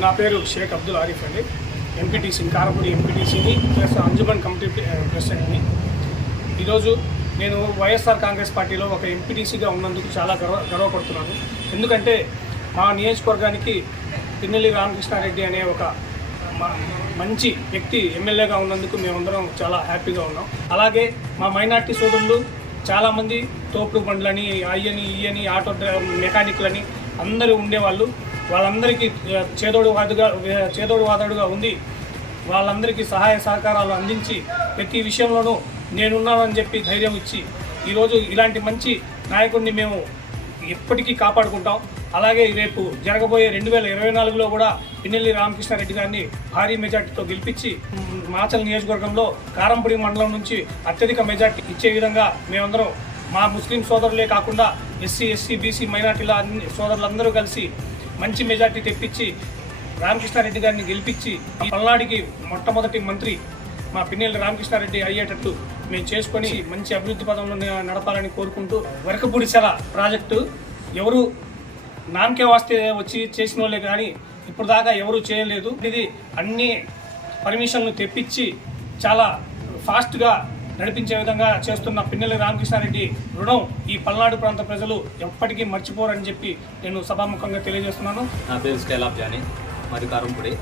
నా పేరు షేక్ అబ్దుల్ ఆరిఫ్ అండి. ఎంపీటీసీ కారపూడి ఎంపీటీసీని ప్లస్ అంజుమన్ కమిటీ ప్రెసిడెంట్ని ఈరోజు నేను వైఎస్ఆర్ కాంగ్రెస్ పార్టీలో ఒక ఎంపీటీసీగా ఉన్నందుకు చాలా గర్వ గర్వపడుతున్నాను. ఎందుకంటే మా నియోజకవర్గానికి పిన్నెల్లి రామకృష్ణారెడ్డి అనే ఒక మ- మంచి వ్యక్తి ఎమ్మెల్యేగా ఉన్నందుకు మేమందరం చాలా హ్యాపీగా ఉన్నాం. అలాగే మా మైనార్టీ సోదరులు చాలామంది తోపుడు బండ్లని అయ్యని ఇయ్యని ఆటో డ్రైవర్ మెకానిక్లని అందరూ ఉండేవాళ్ళు. వాళ్ళందరికీ చేదోడు వాదుగా చేదోడు వాదడుగా ఉంది వాళ్ళందరికీ సహాయ సహకారాలు అందించి ప్రతి విషయంలోనూ నేనున్నానని చెప్పి ధైర్యం ఇచ్చి ఈరోజు ఇలాంటి మంచి నాయకుడిని మేము ఎప్పటికీ కాపాడుకుంటాం. అలాగే రేపు జరగబోయే రెండు వేల ఇరవై నాలుగులో కూడా పిన్నెల్లి రామకృష్ణారెడ్డి గారిని భారీ మెజార్టీతో గెలిపించి మాచల్ నియోజకవర్గంలో కారంపూడి మండలం నుంచి అత్యధిక మెజార్టీ ఇచ్చే విధంగా మేమందరం మా ముస్లిం సోదరులే కాకుండా ఎస్సీ ఎస్సీ బీసీ మైనార్టీల అన్ని సోదరులందరూ కలిసి మంచి మెజార్టీ తెప్పించి రామకృష్ణారెడ్డి గారిని గెలిపించి ఈ పల్నాడికి మొట్టమొదటి మంత్రి మా పిన్నెల్లి రామకృష్ణారెడ్డి అయ్యేటట్టు మేము చేసుకొని మంచి అభివృద్ధి పదంలో నడపాలని కోరుకుంటూ వరకపూడిసెల ప్రాజెక్టు ఎవరు నామకే వాస్తే వచ్చి చేసిన వాళ్ళే కానీ ఇప్పుడు దాకా ఎవరు చేయలేదు. ఇది అన్ని పర్మిషన్లు తెప్పించి చాలా ఫాస్ట్గా నడిపించే విధంగా చేస్తున్న పిన్నెల్లి రామకృష్ణారెడ్డి రుణం ఈ పల్నాడు ప్రాంత ప్రజలు ఎప్పటికీ మర్చిపోరని చెప్పి నేను సభాముఖంగా తెలియజేస్తున్నాను. నా పేరు స్కైలాబ్ జాని మాది కారంపూడి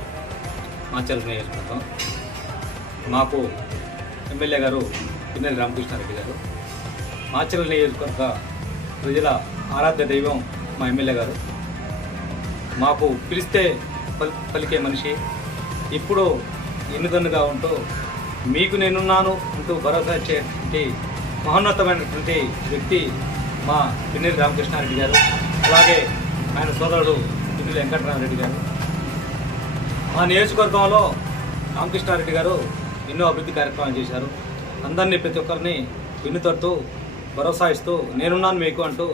మాచల్ నియోజకవర్గం. మాకు ఎమ్మెల్యే గారు పిన్నెల్లి రామకృష్ణారెడ్డి గారు. మాచల్ నియోజకవర్గ ప్రజల ఆరాధ్య దైవం మా ఎమ్మెల్యే గారు. మాకు పిలిస్తే పలికే మనిషి. ఇప్పుడు ఎన్నుదన్నుగా ఉంటూ మీకు నేనున్నాను అంటూ భరోసా ఇచ్చేటువంటి మహోన్నతమైనటువంటి వ్యక్తి మా పిన్నెల్లి రామకృష్ణారెడ్డి గారు అలాగే ఆయన సోదరుడు పిన్నెల్లి వెంకటరామరెడ్డి గారు. మా నియోజకవర్గంలో రామకృష్ణారెడ్డి గారు ఎన్నో అభివృద్ధి కార్యక్రమాలు చేశారు. అందరినీ ప్రతి ఒక్కరిని విన్నుతడుతూ భరోసా ఇస్తూ నేనున్నాను మీకు అంటూ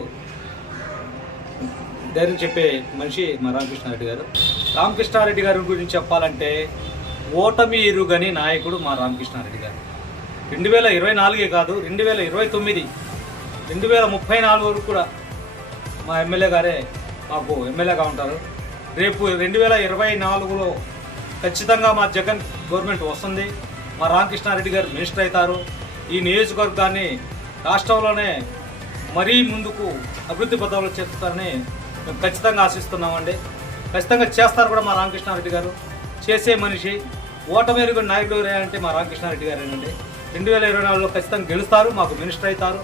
ధైర్యం చెప్పే మనిషి మా రామకృష్ణారెడ్డి గారు. రామకృష్ణారెడ్డి గారి గురించి చెప్పాలంటే ఓటమి ఎరుగని నాయకుడు మా రామకృష్ణారెడ్డి గారు. రెండు వేల ఇరవై నాలుగే కాదు రెండు వేల ఇరవై తొమ్మిది రెండు వేల ముప్పై నాలుగు వరకు కూడా మా ఎమ్మెల్యే గారే మాకు ఎమ్మెల్యేగా ఉంటారు. రేపు రెండు వేల ఇరవై నాలుగులో ఖచ్చితంగా మా జగన్ గవర్నమెంట్ వస్తుంది. మా రామకృష్ణారెడ్డి గారు మినిస్టర్ అవుతారు. ఈ నియోజకవర్గాన్ని రాష్ట్రంలోనే మరీ ముందుకు అభివృద్ధి పథంలో చేస్తారని మేము ఖచ్చితంగా ఆశిస్తున్నామండి. ఖచ్చితంగా చేస్తారు కూడా మా రామకృష్ణారెడ్డి గారు. చేసే మనిషి ఓటమేరుగు నాయకుడు అంటే మా రామకృష్ణారెడ్డి గారేనండి రెండు వేల ఇరవై నాలుగులో ఖచ్చితంగా గెలుస్తారు మాకు మినిస్టర్ అవుతారు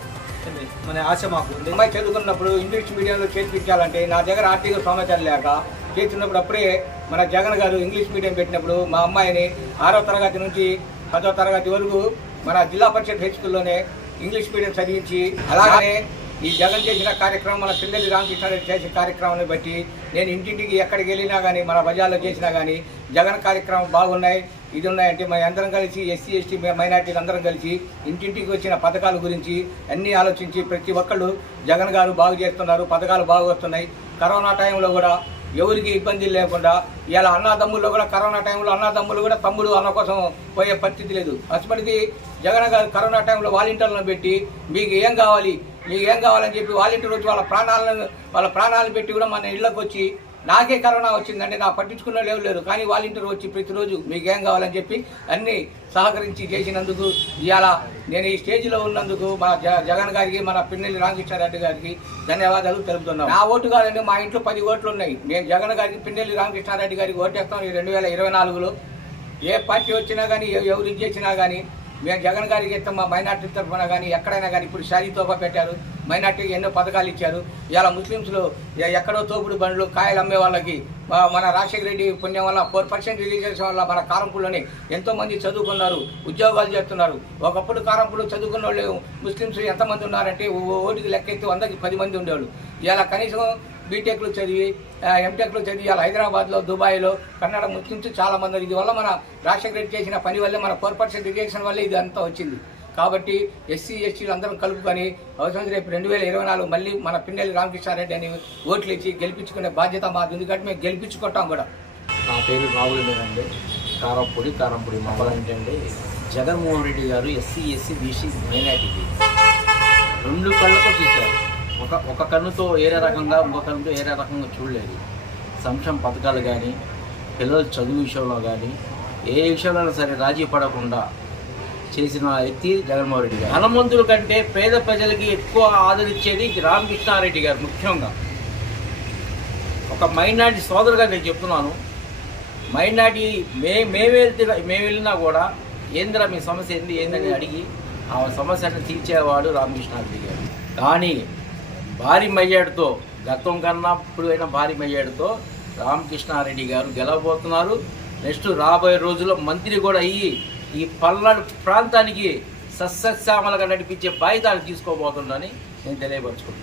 మన ఆశ మాకు ఉంది. అమ్మాయి చదువుకున్నప్పుడు ఇంగ్లీష్ మీడియంలో చేర్పించాలంటే నా దగ్గర ఆర్థిక సమాచారం లేక చేస్తున్నప్పుడు అప్పుడే మన జగన్ గారు ఇంగ్లీష్ మీడియం పెట్టినప్పుడు మా అమ్మాయిని ఆరో తరగతి నుంచి పదో తరగతి వరకు మన జిల్లా పరిషత్ హై స్కూల్లోనే ఇంగ్లీష్ మీడియం చదివించి అలాగే ఈ జగన్ చేసిన కార్యక్రమం మన పిల్లలు రామకృష్ణారెడ్డి చేసిన కార్యక్రమాన్ని బట్టి నేను ఇంటింటికి ఎక్కడికి వెళ్ళినా కానీ మన బజార్లో చేసినా కానీ జగన్ కార్యక్రమం బాగున్నాయి ఇది ఉన్నాయంటే మేము అందరం కలిసి ఎస్సీ ఎస్టీ మైనార్టీలు అందరం కలిసి ఇంటింటికి వచ్చిన పథకాల గురించి అన్నీ ఆలోచించి ప్రతి ఒక్కళ్ళు జగన్ గారు బాగు చేస్తున్నారు పథకాలు బాగా వస్తున్నాయి. కరోనా టైంలో కూడా ఎవరికి ఇబ్బంది లేకుండా ఇలా అన్నదమ్ముల్లో కూడా కరోనా టైంలో అన్నదమ్ములు కూడా తమ్ముడు అన్న కోసం పోయే పరిస్థితి లేదు. అసలు జగన్ గారు కరోనా టైంలో వాలంటీర్లను పెట్టి మీకు ఏం కావాలి? మీకు ఏం కావాలని చెప్పి వాలంటీర్ వచ్చి వాళ్ళ ప్రాణాలను వాళ్ళ ప్రాణాలను పెట్టి కూడా మన ఇళ్ళకు వచ్చి నాకే కరోనా వచ్చిందంటే నా పట్టించుకున్న లేవు లేరు. కానీ వాలంటీర్ వచ్చి ప్రతిరోజు మీకు ఏం కావాలని చెప్పి అన్ని సహకరించి చేసినందుకు ఇవాళ నేను ఈ స్టేజ్లో ఉన్నందుకు మా జ- జగన్ గారికి మన పిన్నెల్లి రామకృష్ణారెడ్డి గారికి ధన్యవాదాలు తెలుపుతున్నాను నా ఓటు కాదండి మా ఇంట్లో పది ఓట్లు ఉన్నాయి. నేను జగన్ గారికి పిన్నెల్లి రామకృష్ణారెడ్డి గారికి ఓటేస్తాం ఈ రెండు వేల ఇరవై నాలుగులో. ఏ పార్టీ వచ్చినా కానీ ఎవరు ఇది చేసినా కానీ మేము జగన్ గారికి ఇస్తాం మా మైనార్టీ తరఫున కానీ ఎక్కడైనా కానీ ఇప్పుడు షారీ తోఫా పెట్టారు. మైనార్టీకి ఎన్నో పథకాలు ఇచ్చారు. ఇలా ముస్లిమ్స్లో ఎక్కడో తోపుడు బండ్లు కాయలు అమ్మే వాళ్ళకి మన రాజశేఖర రెడ్డి పుణ్యం వల్ల ఫోర్ పర్సెంట్ రిలీజేషన్ వల్ల మన కారంపుల్లోనే ఎంతోమంది చదువుకున్నారు ఉద్యోగాలు చేస్తున్నారు. ఒకప్పుడు కారంపులు చదువుకున్న వాళ్ళు ముస్లిమ్స్ ఎంతమంది ఉన్నారంటే ఓటికి లెక్క లెక్కెత్తి వందకి పది మంది ఉండేవాళ్ళు. ఇలా కనీసం బీటెక్లు చదివి ఎంటెక్లు చదివి అలా హైదరాబాద్లో దుబాయ్లో కన్నడ ముఖ్యించి చాలామంది ఇది వల్ల మన రాజశేఖర రెడ్డి చేసిన పని వల్లే మన ఫోర్ పర్సెంట్ రిజెక్షన్ వల్లే ఇది అంతా వచ్చింది. కాబట్టి ఎస్సీ ఎస్టీలు అందరం కలుపుకొని అవసరం రేపు రెండు వేల ఇరవై నాలుగు మళ్ళీ మన పిన్నెల్లి రామకృష్ణారెడ్డి అని ఓట్లు ఇచ్చి గెలిపించుకునే బాధ్యత మాది ఎందుకంటే మేము గెలిపించుకుంటాం కూడా. నా పేరు రాహుల్ అండి. కారంపొడి కారంపొడి మండలం అండి జగన్మోహన్ రెడ్డి గారు ఎస్సీ ఎస్సీ బీసీ మైనార్టీకి రెండు కళ్ళతో చూశారు. ఒక ఒక కన్నుతో ఏరే రకంగా ఇంకొక కన్నుతో ఏరే రకంగా చూడలేదు. సంక్షేమ పథకాలు కానీ పిల్లల చదువు విషయంలో కానీ ఏ విషయంలో సరే రాజీ పడకుండా చేసిన వ్యక్తి జగన్మోహన్ రెడ్డి గారు. ధనవంతుల కంటే పేద ప్రజలకి ఎక్కువ ఆదరించేది రామకృష్ణారెడ్డి గారు ముఖ్యంగా. ఒక మైనార్టీ సోదరుగా నేను చెప్తున్నాను. మైనార్టీ మే మేము వెళ్తే మేము వెళ్ళినా కూడా ఏందిరా మీ సమస్య ఏంది ఏందని అడిగి ఆ సమస్యను తీర్చేవాడు రామకృష్ణారెడ్డి గారు. కానీ భారీ మయ్యాడుతో గతం కన్నా ఇప్పుడు అయినా భారీ మయ్యాడుతో రామకృష్ణారెడ్డి గారు గెలవబోతున్నారు. నెక్స్ట్ రాబోయే రోజుల్లో మంత్రి కూడా అయ్యి ఈ పల్నాడు ప్రాంతానికి సస్యశ్యామలుగా నడిపించే బాధ్యత తీసుకోబోతుందని నేను తెలియపరచుకుంటున్నాను.